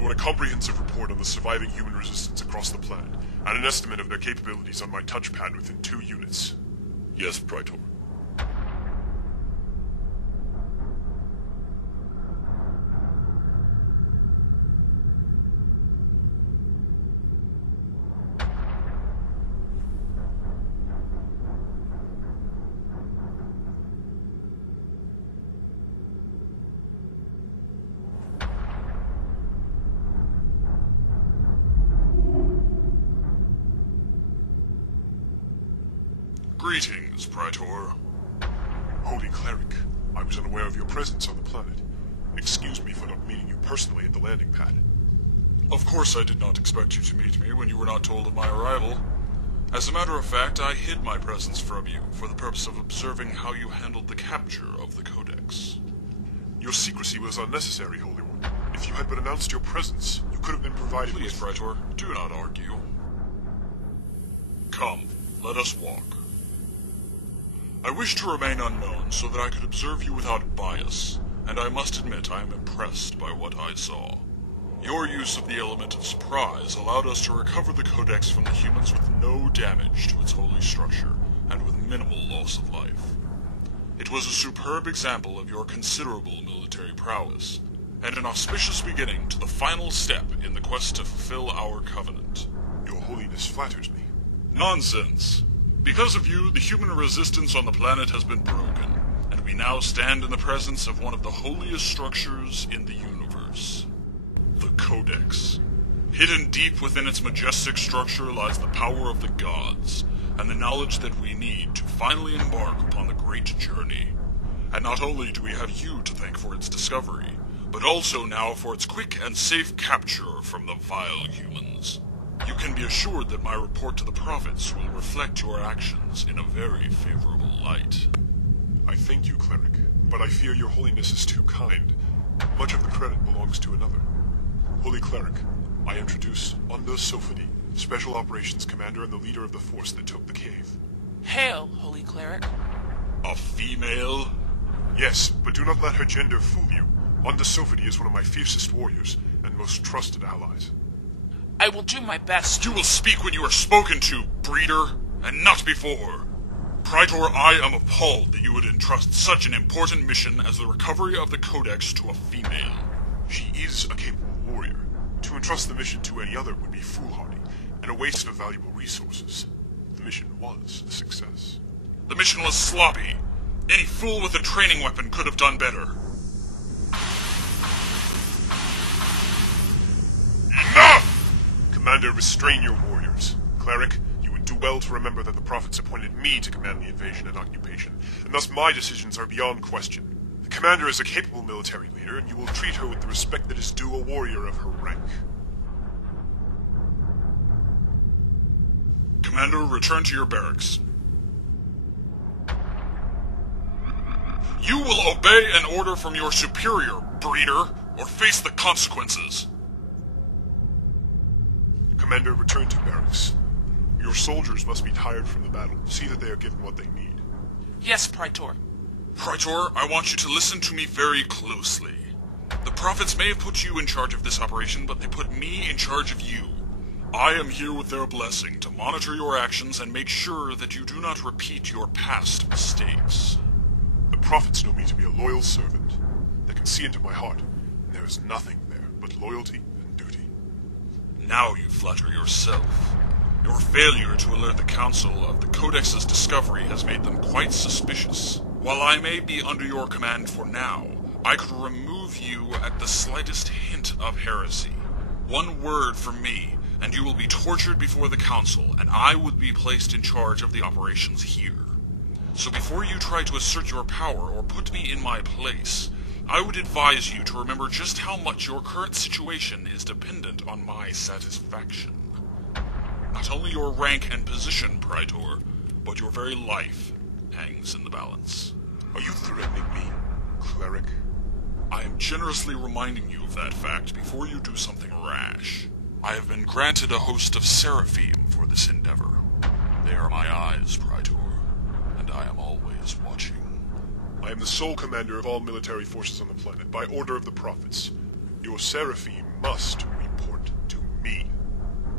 want a comprehensive report on the surviving human resistance across the planet, and an estimate of their capabilities on my touchpad within 2 units. Yes, Praetor. Greetings, Praetor. Holy Cleric, I was unaware of your presence on the planet. Excuse me for not meeting you personally at the landing pad. Of course I did not expect you to meet me when you were not told of my arrival. As a matter of fact, I hid my presence from you for the purpose of observing how you handled the capture of the codex. Your secrecy was unnecessary, Holy One. If you had but announced your presence, you could have been provided Please, with... Praetor, do not argue. Come, let us walk. I wish to remain unknown so that I could observe you without bias, and I must admit I am impressed by what I saw. Your use of the element of surprise allowed us to recover the codex from the humans with no damage to its holy structure, and with minimal loss of life. It was a superb example of your considerable military prowess, and an auspicious beginning to the final step in the quest to fulfill our covenant. Your holiness flatters me. Nonsense! Because of you, the human resistance on the planet has been broken, and we now stand in the presence of one of the holiest structures in the universe. The Codex. Hidden deep within its majestic structure lies the power of the gods, and the knowledge that we need to finally embark upon the great journey. And not only do we have you to thank for its discovery, but also now for its quick and safe capture from the vile humans. You can be assured that my report to the prophets will reflect your actions in a very favorable light. I thank you, Cleric, but I fear your holiness is too kind. Much of the credit belongs to another. Holy Cleric, I introduce Onda Sophody, Special Operations Commander and the leader of the force that took the cave. Hail, Holy Cleric. A female? Yes, but do not let her gender fool you. Onda Sophody is one of my fiercest warriors and most trusted allies. I will do my best. You will speak when you are spoken to, breeder, and not before. Praetor, I am appalled that you would entrust such an important mission as the recovery of the Codex to a female. She is a capable warrior. To entrust the mission to any other would be foolhardy, and a waste of valuable resources. The mission was a success. The mission was sloppy. Any fool with a training weapon could have done better. Enough! Commander, restrain your warriors. Cleric, you would do well to remember that the prophets appointed me to command the invasion and occupation, and thus my decisions are beyond question. The commander is a capable military leader, and you will treat her with the respect that is due a warrior of her rank. Commander, return to your barracks. You will obey an order from your superior, breeder, or face the consequences. Commander, return to barracks. Your soldiers must be tired from the battle. See that they are given what they need. Yes, Praetor. Praetor, I want you to listen to me very closely. The prophets may have put you in charge of this operation, but they put me in charge of you. I am here with their blessing to monitor your actions and make sure that you do not repeat your past mistakes. The prophets know me to be a loyal servant. They can see into my heart, and there is nothing there but loyalty and duty. Now you flatter yourself. Your failure to alert the Council of the Codex's discovery has made them quite suspicious. While I may be under your command for now, I could remove you at the slightest hint of heresy. One word from me, and you will be tortured before the Council, and I would be placed in charge of the operations here. So before you try to assert your power or put me in my place, I would advise you to remember just how much your current situation is dependent on my satisfaction. Not only your rank and position, Praetor, but your very life hangs in the balance. Are you threatening me, Cleric? I am generously reminding you of that fact before you do something rash. I have been granted a host of seraphim for this endeavor. They are my eyes, Praetor, and I am always watching. I am the sole commander of all military forces on the planet, by order of the prophets. Your Seraphim must report to me.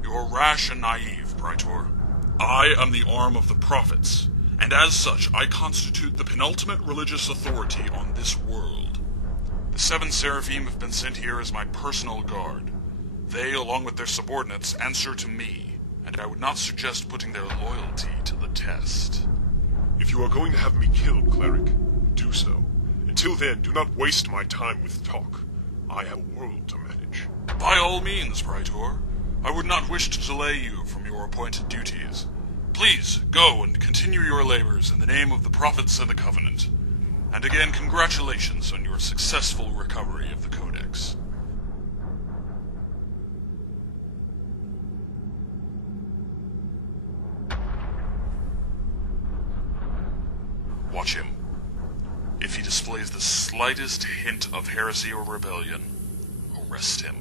You're rash and naive, Praetor. I am the arm of the prophets, and as such I constitute the penultimate religious authority on this world. The 7 Seraphim have been sent here as my personal guard. They, along with their subordinates, answer to me, and I would not suggest putting their loyalty to the test. If you are going to have me killed, cleric, do so. Until then, do not waste my time with talk. I have a world to manage. By all means, Praetor. I would not wish to delay you from your appointed duties. Please, go and continue your labors in the name of the prophets and the Covenant. And again, congratulations on your successful recovery of the codex. Watch him. If he displays the slightest hint of heresy or rebellion, arrest him.